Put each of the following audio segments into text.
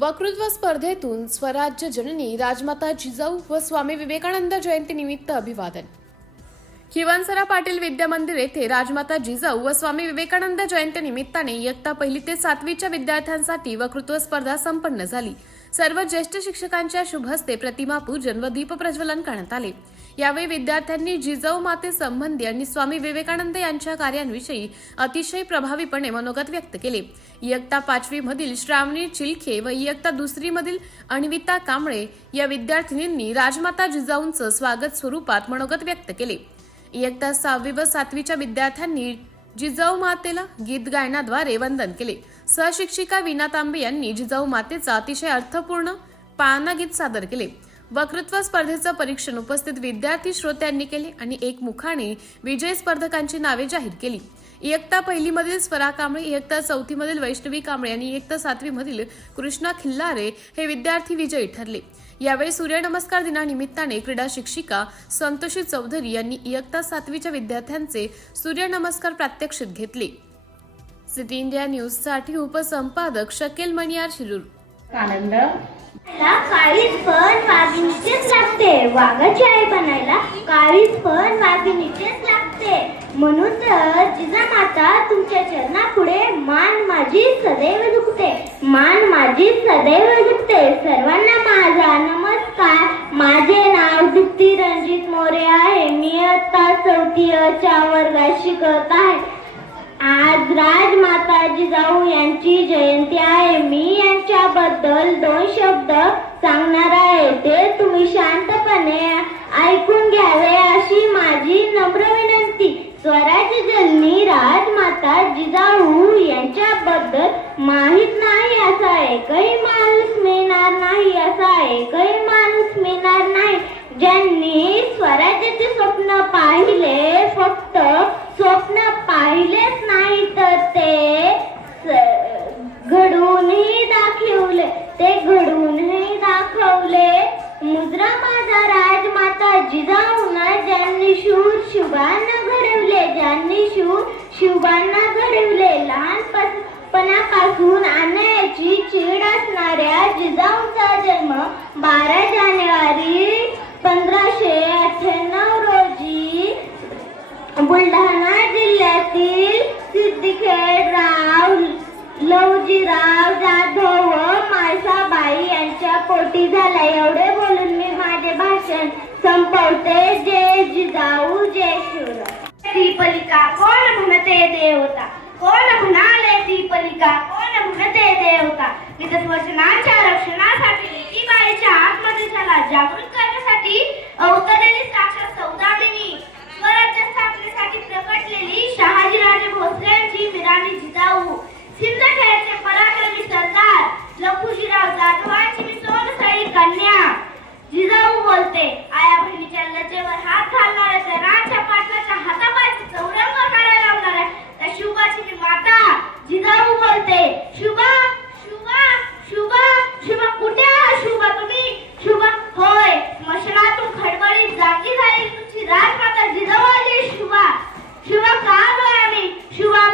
वक्तृत्व स्पर्धेतून स्वराज्य जननी राजमाता जिजाऊ व स्वामी विवेकानंद जयंती निमित्त अभिवादन। खिवणसरा पाटील विद्या मंदिर येथे राजमाता जिजाऊ व स्वामी विवेकानंद जयंती निमित्ताने इयत्ता 1 ते 7वीच्या विद्यार्थ्यांसाठी वक्तृत्व स्पर्धा संपन्न झाली। सर्व ज्येष्ठ शिक्षकांच्या शुभ हस्ते प्रतिमा पूजन व दीप प्रज्वलन करण्यात आले। यावेळी विद्यार्थ्यांनी जिजाऊ माते संबंधी आणि स्वामी विवेकानंद यांच्या कार्यांविषयी अतिशय प्रभावीपणे मनोगत व्यक्त केले। इयत्ता 5वी मधील श्रावणी चिलखे व इयत्ता 2री मधील अन्विता कांबळे या विद्यार्थिनींनी राजमाता जिजाऊंचं स्वागत स्वरूपात मनोगत व्यक्त केले। इयत्ता 6वी व 7वीच्या विद्यार्थ्यांनी जिजाऊ मातेला गीत गायनाद्वारे वंदन केले। सहशिक्षिका वीणा तांबे यांनी जिजाऊ मातेचा अतिशय अर्थपूर्ण पाळणा गीत सादर केले। वक्तृत्व स्पर्धेचं परीक्षण उपस्थित विद्यार्थी श्रोत्यांनी केले आणि एकमुखाने विजयी स्पर्धकांची नावे जाहीर केली। इयत्ता 1 मधील स्वरा कांबळे, इयत्ता 4 मधील वैष्णवी कांबळे आणि इयत्ता 7वी मधील कृष्णा खिल्लारे हे विद्यार्थी विजयी ठरले। यावेळी सूर्यनमस्कार दिनानिमित्ताने क्रीडा शिक्षिका संतोषी चौधरी यांनी इयत्ता 7वीच्या विद्यार्थ्यांचे सूर्यनमस्कार प्रात्यक्षिक घेतले। सिटी इंडिया न्यूज साठी उपसंपादक शकील मणियार शिरूर। आनंद काळीच पण वाघिणीचेच लागते, वाघाची आई बनायला काळीच पण वाघिणीचेच लागते। म्हणून तर जिजामाता तुमच्या चरणापुढे मान माझी सदैव झुकते, मान माझी सदैव झुकते। सर्वांना माझा नमस्कार। माझे नाव दीप्ती रणजित मोरे आहे। मी इयत्ता 4च्या वर्गात शिकत आहे। आज राजमाता जिजाऊ यांची जयंती आहे। मी यांच्याबद्दल 2 शब्द सांगणार आहे, ते तुम्ही शांतपणे ऐकून घ्यावे अशी माझी नम्र विनंती। स्वराज्य जननी राजमाता जिजाऊ यांच्याबद्दल माहित नाही असा एकही माणूस मिळणार नाही, असा एकही माणूस मिळणार नाही ज्यांनी स्वराज्याचे स्वप्न पाहिले। फक्त स्वप्न पाहिलेच नाही तर ते घडवूनही दाखवले, मुद्रा माझा राजमाता जिजाऊंना ज्यांनी शूर शुभांना घडवले, लहानपणापासून अन्यायाची चीड असणाऱ्या जिजाऊंचा जन्म 12 जानेवारी 1598 रोजी बुलढाणा जिल्ह्यातील सिद्दीखेडराव लवजीराव जाधव व माळसाबाई यांच्या पोटी झाला। एवढे बोलून मी माझे भाषण संपवते। जय जिजाऊ, जय शिवराय। दीपलिका कोण म्हणते देवता, कोण म्हणाले दीपलिका, कोण म्हणते देवता। विधस्वजनाच्या रक्षणासाठी लेकीबाईच्या आत्मदेशाला जागृत करण्यासाठी अवतरलेली साक्षात सौदामिनी, स्वराज्य स्थापनेसाठी प्रकटलेली शहाजीराजे भोसले यांची वीराणी जिजाऊ, सिंदखेडचे पराक्रमी सरदार लखुजीराव जाधवांची मी सोनसळी कन्या जिजाऊ बोलते। आया बहिणीच्या लज्जेवर हात घालणाऱ्या, तरांच्या पाटलाच्या हातापायचे चौरंग काढायला लावणाऱ्या त्या शुभाची मी माता जिजाऊ बोलते। शुभा शुभा शुभा शुभा कुठे आहात शुभा तुम्ही? शुभा होय, स्मशानातून खडबडीत जागी झाली तुमची राजमाता जिजाऊ आली। शुभा शुभा का आलोय आम्ही? शुभा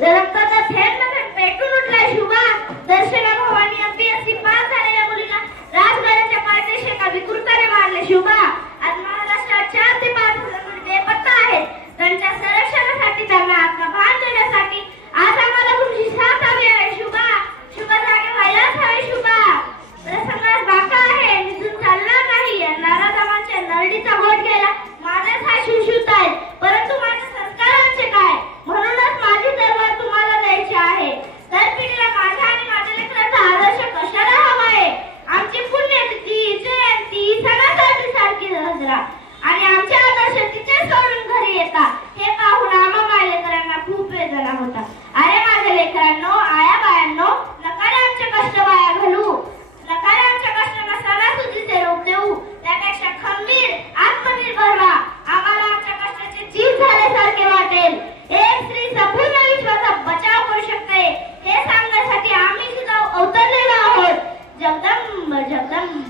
रक्ताचा थेंब नकट पेटून उठलाय। शुभा दर्शना भवानी MPSC पास झालेल्या मुलीला राजघराच्या पायथ्याशी एका विकृताने मारले। शुभा आज महाराष्ट्रात 4 ते 5 हजार मुली बेपत्ता आहेत, त्यांच्या संरक्षणासाठी, त्यांना आत्मभान देण्यासाठी आज आम्हाला तुमची साथ हवी आहे। शुभा शुभा जागे व्हायलाच हवी। शुभा प्रसंगात बाका आहे, निघून चालणार नाही। येणारा दामांच्या नरडीचा बोट घ्यायला माझेच हात शिवशिवत आहेत, परंतु माझ्या संस्कारांचे काय? म्हणूनच माझी तलवार तुम्हाला द्यायची आहे। तर पिढीला माझ्या आणि माझ्या लेकरांचा आदर्श कशाला हवा आहे? आमची पुण्यतिथी, जयंती सणासाठी सारखी साजरा आणि आमचे आदर्श तिथे सोडून घरी येतात हे पाहून आम्हा माझ्या लेकरांना खूप वेदना होता। अरे माझ्या लेकरांनो, आया बायांनो, नका रे आमचे कष्ट वाया घालू, नका रे आमच्या कष्टांना सणासुदीचे रूप देऊ। त्यापेक्षा खंबीर आत्मनिर्भर व्हा, आम्हाला आमच्या कष्टाचे जीव झाल्यासारखे वाटेल। एक स्त्री संपूर्ण विश्वाचा बचाव करू शकते हे सांगण्यासाठी आम्ही सुद्धा अवतरलेलो आहोत। जगदंब जगदंब।